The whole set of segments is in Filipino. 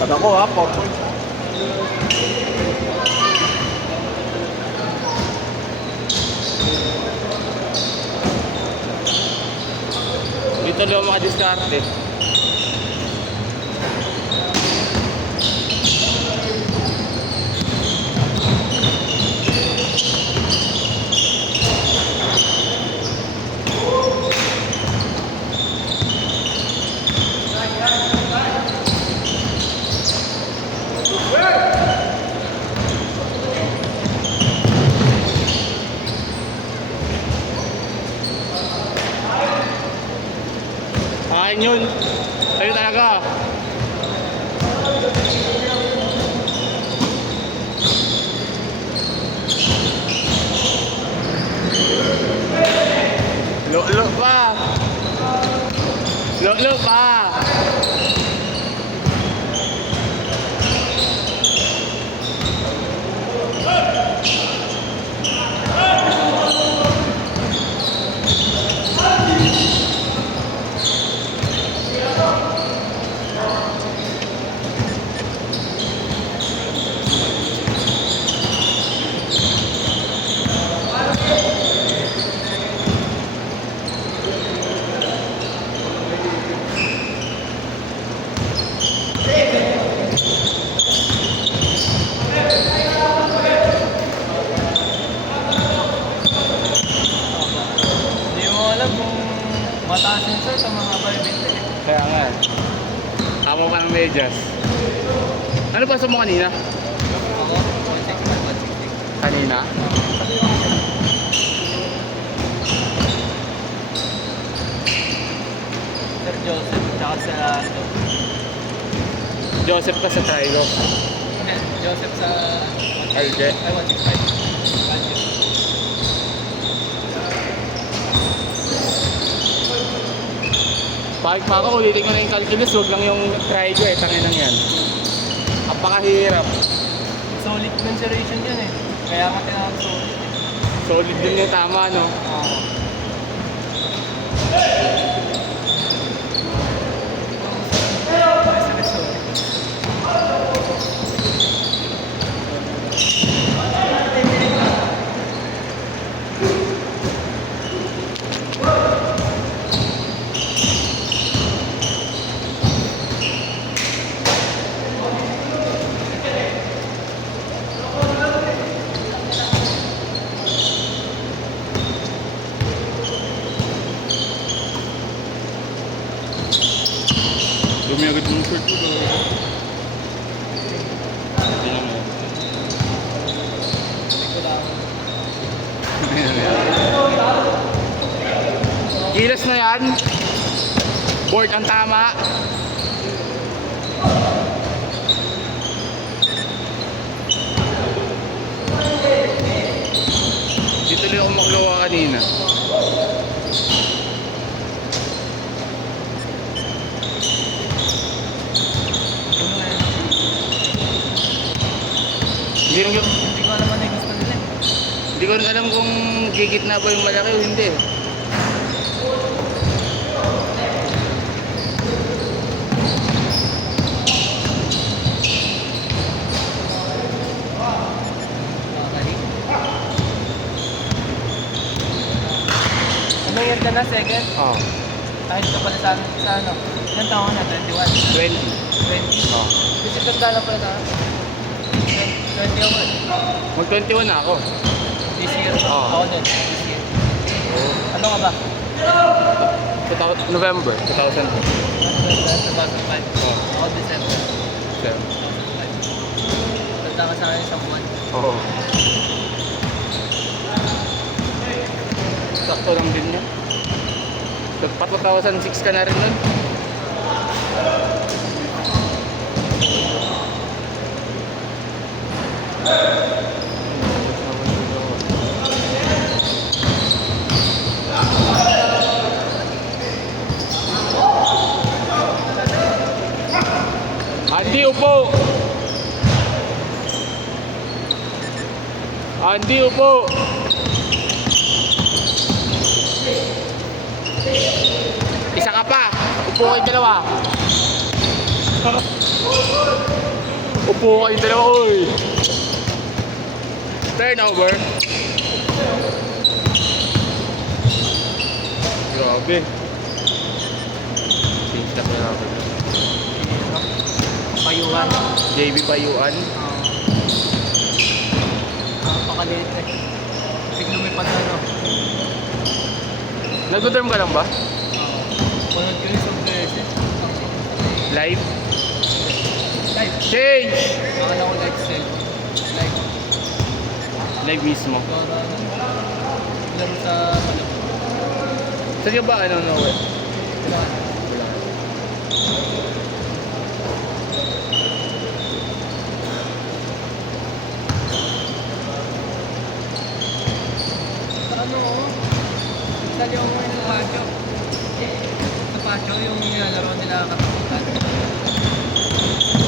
At ako ha, 4 points. Dito lang mga diskarte. Kain yun. Ayun talaga. Lo pa. Lo pa. Mataas yung sir sa mga barbente. Kaya nga. Tama pa ng medyas. Ano ba sa mo kanina? Ako, 160. Kanina? Sir Joseph, tsaka sa Joseph ka sa Trilo. Hindi, Joseph sa LJ? Ay, 165. Bakit pa ako, ulitin ko na yung calculus, huwag lang yung try ko eh, tangin lang yan. Napakahirap. Solid mensuration yun eh. Kaya nga tinawag solid. Solid din yung tama, no? Oo. Dumi agad yung shirt ko. Tingnan mo. Gilas na yan. Board ang tama. Dito lang ako maklawa kanina. Hindi ko naman yung gusto nila eh. Hindi ko rin alam kung gigit na ba yung malaki o hindi. Anong year ka na? Second? Oh, Kahit ka pala sa ano? Ilan taon na? 21? 20. 20? Oh. Kasi tanda lang pala na? 20 ako eh. Mag-21 na ako. This year? Oo. Ako din. This year. Ano ka ba? November 2002. 2005. Oh. Ako December Sir. 2005. Tanda ka sa akin isang buwan. Oo. Sakto lang din niya. Pa 2006 ka na rin nun. Andy, upo! Andy, upo! Isa ka pa! Upo kayo dalawa! Upo kayong dalawa, uy. Turnover. Grabe. Change na kaya ako. Payuhan. JB Payuan. Napakaliit eh. Big lumipad na ano. Nag-term ka lang ba? Punod ko yung beses. Live? Live. Change! Akala ko live cell. Live. Live mismo. Laro sa Malabo. Saan ka ba Noel? Ano? Saan yung Pacho? Sa Pacho yung nilalaro nila katakutan.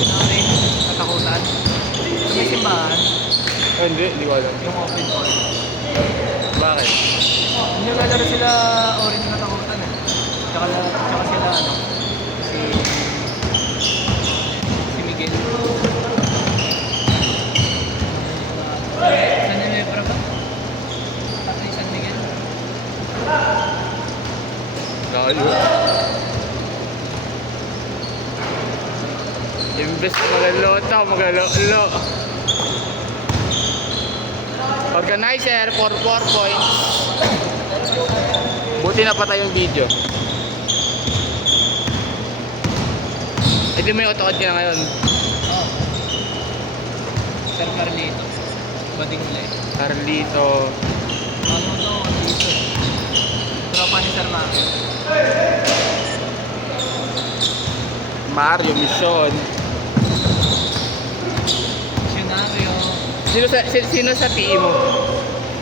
Namin, katakutan. Sa may simbahan, Hindi ko alam. yung open court. Bakit? Yung nilalaro sila orange na katakutan eh. Tsaka sila ano, si Miguel. San Ginebra ba? Tatay San Miguel. Layo. Imbes na magalolo. Organizer for 4 points. Buti na patay yung video. Ito may auto-cut ka na ngayon. Oh. Sir Carlito. Bading ulit. Carlito. Ano to? Dito. Tropa ni Sir Mario. Mario Mission. Scenario. Sino sa PE mo?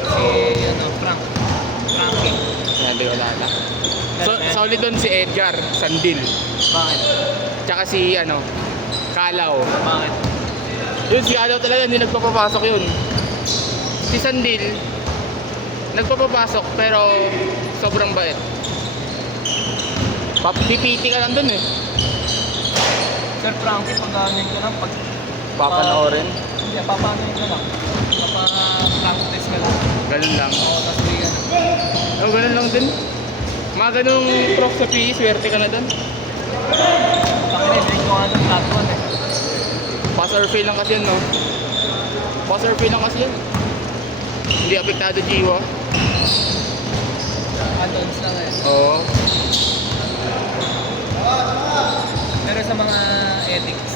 Si ano, Frankie. Hindi ko alala. Solid doon si Edgar Sandil. Bakit? Tsaka si Kalaw. Bakit? Yun si Kalaw talaga hindi nagpapapasok yun. Si Sandil nagpapapasok pero sobrang bait. Pipiti ka lang dun eh. Sir Frankie, pag-anin ka lang, Papanoorin. Hindi, papanin ka lang. Papa-practice ka lang. Ganun lang. Oo, tapos may ano. Oh, ganun lang din. Mga ganung prof sa PE, swerte ka na dun. Pakinig ko nga ng platform eh. Pass or fail lang kasi yun, no? Pass or fail lang kasi yun. Hindi apektado jiwa. Add-ons lang eh. Oo. Pero sa mga ethics,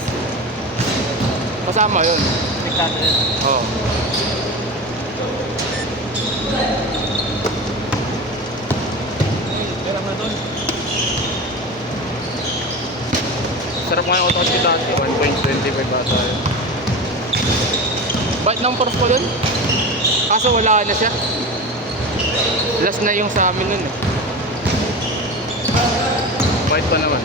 Kasama yun. apektado yun. Oo. Meron na doon. Sarap nga yung auto-cut dati. 1.25 ata yun. Bait ng prof ko dun. Kaso wala na siya. Last na yung sa amin nun eh. Bait pa naman.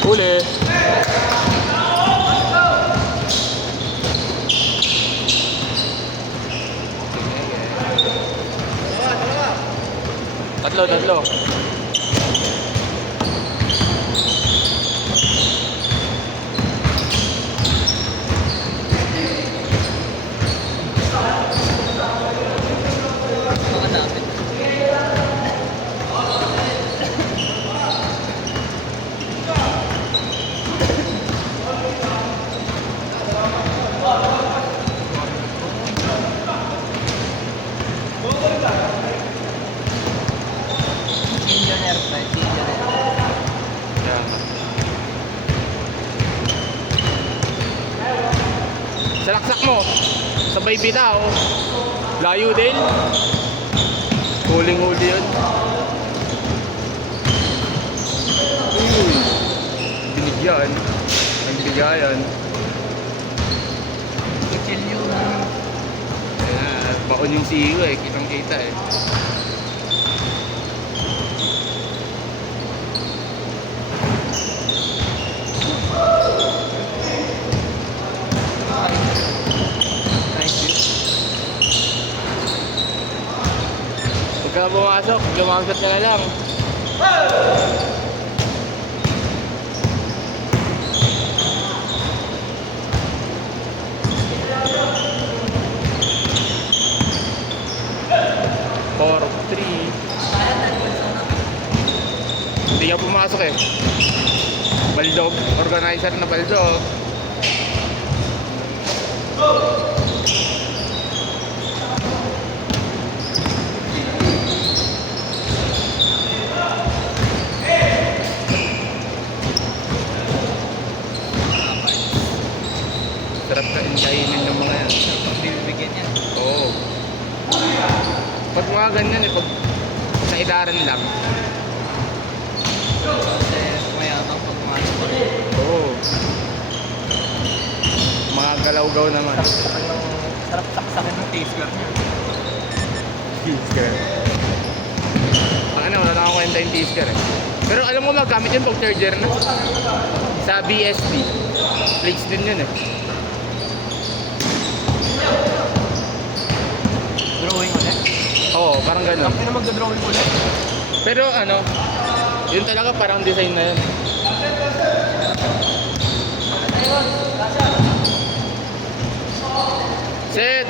Huli. Tatlo. Mga dapit. Engineer pa, engineer. Kaya nga. Salaksak mo. Sabay bitaw. Layo din. Huling-huli yun. Binigyan. Nagbigayan. Chill yun. Baon yung CEO eh. Kitang-kita eh. Nice view. pumasok, lumangsat ka na lang. Four, three. Hindi nga pumasok eh. Baldog, organizer na Baldog. Sarap kainin ng mga yan. Pag bibigyan yan. Oo. Pag mga ganyan eh, pag sa idaran lang. Kasi mayabang pag pumasok ko. Oo. Mga galaw-gaw naman. Sarap saksakin ng taster niya. Teaser. Ang ano, wala akong kwenta yung teaser eh. Pero alam mo magamit yun pag third year na. Sa BSD. Place din yun eh. Drawing ulit. Oo, parang ganun. Ang pina magdodrawing ulit. Pero ano, yun talaga parang design na yun. Set!